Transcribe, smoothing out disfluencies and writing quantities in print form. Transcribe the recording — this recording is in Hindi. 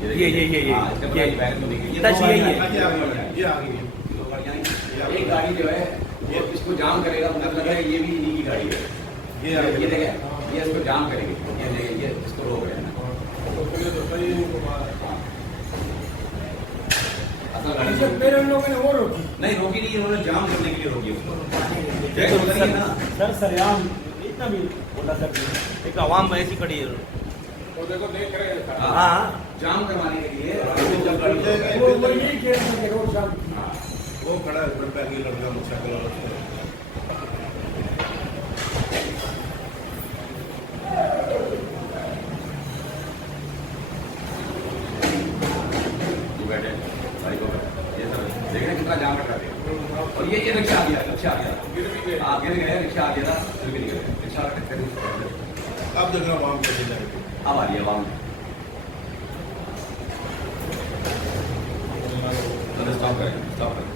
टच यही है। ये आ गई एक गाड़ी जो है वो इसको जाम करेगा, मतलब लग रहा है ये भी इन्हीं की गाड़ी है। ये देखें, ये इसको जाम करेगी, ये इसको रोक रहे हैं ना। असल गाड़ी मेरे लोगों ने वो रोकी नहीं, रोकी नहीं, उन्होंने जाम करने के लिए रोकी उसको। ना सर सरेआम इतना भी बोला सर, एक आवाम ऐसी खड़ी है। तो देखो देख रहे हैं हाँ जाम करवाने के लिए वो यही कह रहे हैं कि रोड जाम। वो खड़ा है ऊपर पे, आगे लड़का मोटरसाइकिल वाला। बैठे गाड़ी को, ये सब देख रहे कितना जाम रखा दिया। और ये रिक्शा आ गया, रिक्शा आ गया, गिर गए, रिक्शा आ गया था, फिर गिर गए, रिक्शा टक्कर। अब देखना वहां कैसे जाएगी। अब आ रही है आवाम, स्टॉप करें, स्टॉप करें।